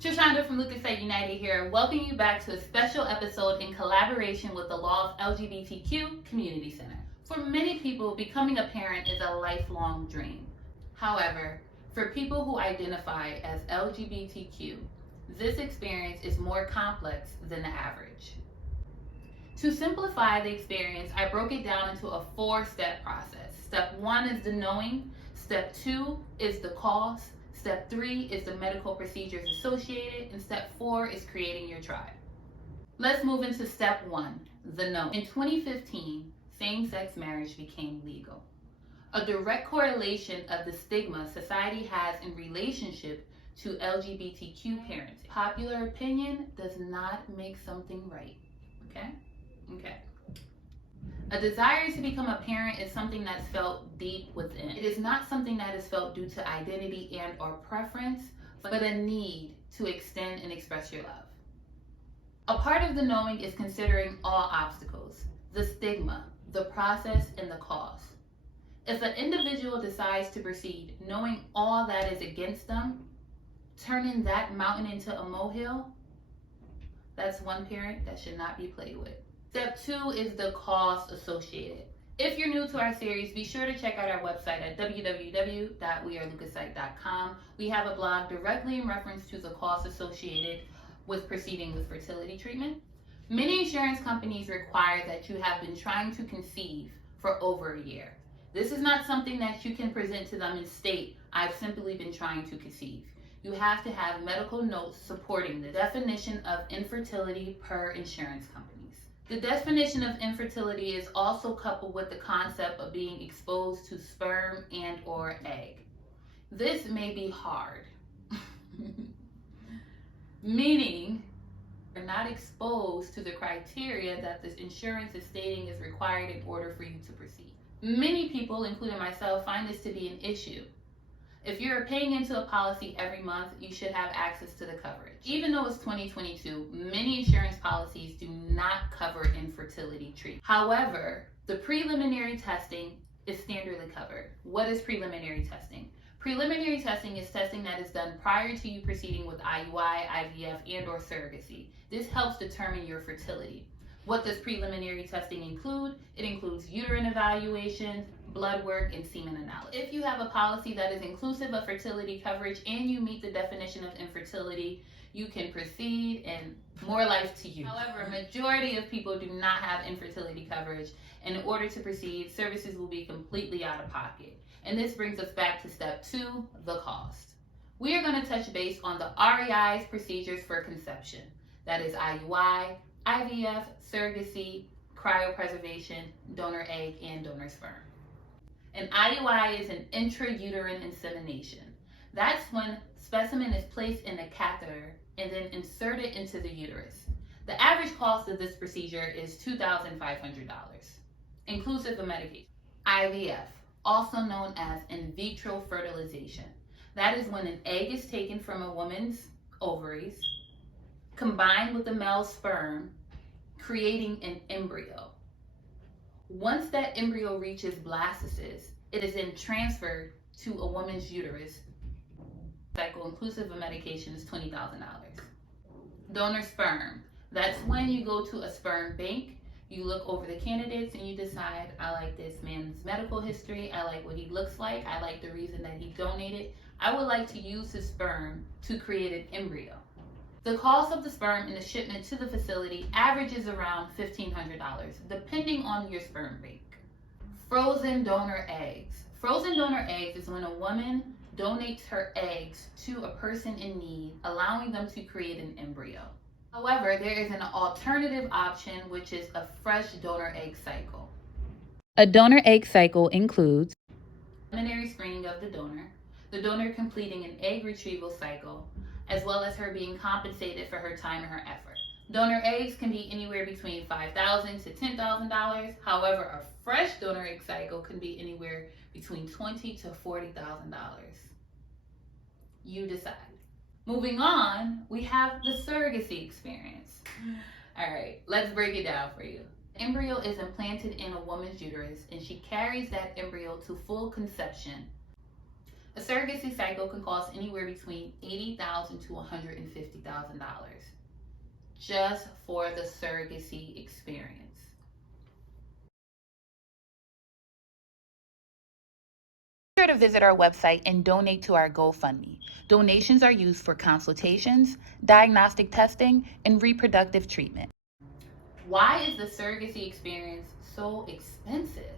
Trishanda from Leukocyte United here, welcoming you back to a special episode in collaboration with the Loft LGBTQ Community Center. For many people, becoming a parent is a lifelong dream. However, for people who identify as LGBTQ, this experience is more complex than the average. To simplify the experience, I broke it down into a 4-step process. Step 1 is the knowing, step 2 is the cause, step 3 is the medical procedures associated, and step 4 is creating your tribe. Let's move into step 1, the knowing. In 2015, same-sex marriage became legal. A direct correlation of the stigma society has in relationship to LGBTQ parenting. Popular opinion does not make something right, okay? A desire to become a parent is something that's felt deep within. It is not something that is felt due to identity and or preference, but a need to extend and express your love. A part of the knowing is considering all obstacles, the stigma, the process, and the cause. If an individual decides to proceed knowing all that is against them, turning that mountain into a molehill, that's one parent that should not be played with. Step 2 is the cost associated. If you're new to our series, be sure to check out our website at www.weareleukocyte.com. We have a blog directly in reference to the cost associated with proceeding with fertility treatment. Many insurance companies require that you have been trying to conceive for over a year. This is not something that you can present to them and state, I've simply been trying to conceive. You have to have medical notes supporting the definition of infertility per insurance companies. The definition of infertility is also coupled with the concept of being exposed to sperm and or egg. This may be hard, meaning you're not exposed to the criteria that this insurance is stating is required in order for you to proceed. Many people, including myself, find this to be an issue. If you're paying into a policy every month, you should have access to the coverage. Even though it's 2022, many insurance policies do not cover infertility treatment. However, the preliminary testing is standardly covered. What is preliminary testing? Preliminary testing is testing that is done prior to you proceeding with IUI, IVF, and or surrogacy. This helps determine your fertility. What does preliminary testing include? It includes uterine evaluations, blood work, and semen analysis. If you have a policy that is inclusive of fertility coverage and you meet the definition of infertility, you can proceed and more life to you. However, a majority of people do not have infertility coverage, and in order to proceed, services will be completely out of pocket. And this brings us back to step 2, the cost. We are going to touch base on the REI's procedures for conception. That is IUI, IVF, surrogacy, cryopreservation, donor egg, and donor sperm. An IUI is an intrauterine insemination. That's when specimen is placed in a catheter and then inserted into the uterus. The average cost of this procedure is $2,500, inclusive of medication. IVF, also known as in vitro fertilization. That is when an egg is taken from a woman's ovaries, combined with the male's sperm, creating an embryo. Once that embryo reaches blastocyst, it is then transferred to a woman's uterus. Cycle inclusive of medication is $20,000. Donor sperm. That's when you go to a sperm bank, you look over the candidates and you decide, I like this man's medical history, I like what he looks like, I like the reason that he donated. I would like to use his sperm to create an embryo. The cost of the sperm and the shipment to the facility averages around $1,500, depending on your sperm bank. Frozen donor eggs. Frozen donor eggs is when a woman donates her eggs to a person in need, allowing them to create an embryo. However, there is an alternative option, which is a fresh donor egg cycle. A donor egg cycle includes preliminary screening of the donor completing an egg retrieval cycle, as well as her being compensated for her time and her effort. Donor eggs can be anywhere between $5,000 to $10,000. However, a fresh donor egg cycle can be anywhere between $20,000 to $40,000. You decide. Moving on, we have the surrogacy experience. All right, let's break it down for you. Embryo is implanted in a woman's uterus, and she carries that embryo to full conception. A surrogacy cycle can cost anywhere between $80,000 to $150,000 just for the surrogacy experience. Be sure to visit our website and donate to our GoFundMe. Donations are used for consultations, diagnostic testing, and reproductive treatment. Why is the surrogacy experience so expensive?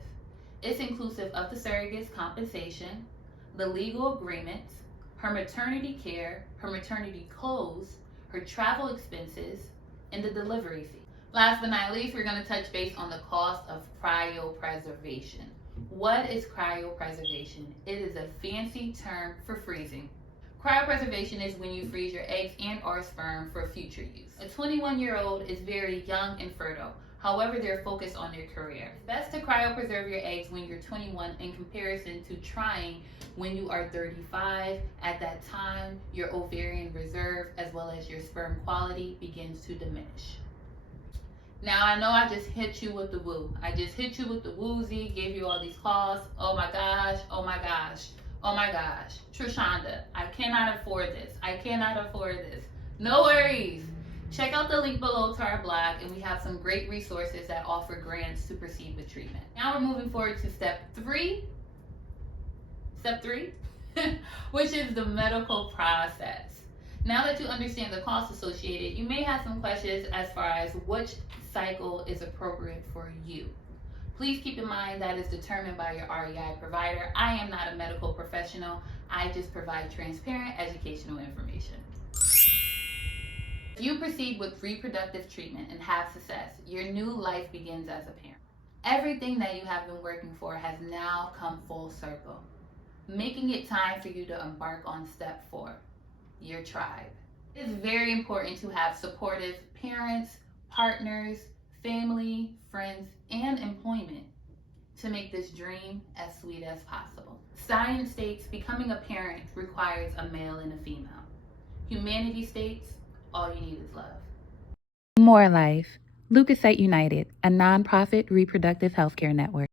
It's inclusive of the surrogate's compensation, the legal agreements, her maternity care, her maternity clothes, her travel expenses, and the delivery fee. Last but not least, we're going to touch base on the cost of cryopreservation. What is cryopreservation? It is a fancy term for freezing. Cryopreservation is when you freeze your eggs and or sperm for future use. A 21-year-old is very young and fertile. However, they're focused on their career. It's best to cryopreserve your eggs when you're 21 in comparison to trying when you are 35. At that time, your ovarian reserve as well as your sperm quality begins to diminish. Now, I know I just hit you with the woo. I just hit you with the woozy, gave you all these costs. Oh my gosh, oh my gosh, oh my gosh. Trishonda, I cannot afford this. I cannot afford this. No worries. Check out the link below to our blog, and we have some great resources that offer grants to proceed with treatment. Now we're moving forward to step three, which is the medical process. Now that you understand the costs associated, you may have some questions as far as which cycle is appropriate for you. Please keep in mind that is determined by your REI provider. I am not a medical professional. I just provide transparent educational information. If you proceed with reproductive treatment and have success, your new life begins as a parent. Everything that you have been working for has now come full circle, making it time for you to embark on step 4, your tribe. It is very important to have supportive parents, partners, family, friends, and employment to make this dream as sweet as possible. Science states becoming a parent requires a male and a female. Humanity states all you need is love. More Life, Leukocyte United, a nonprofit reproductive healthcare network.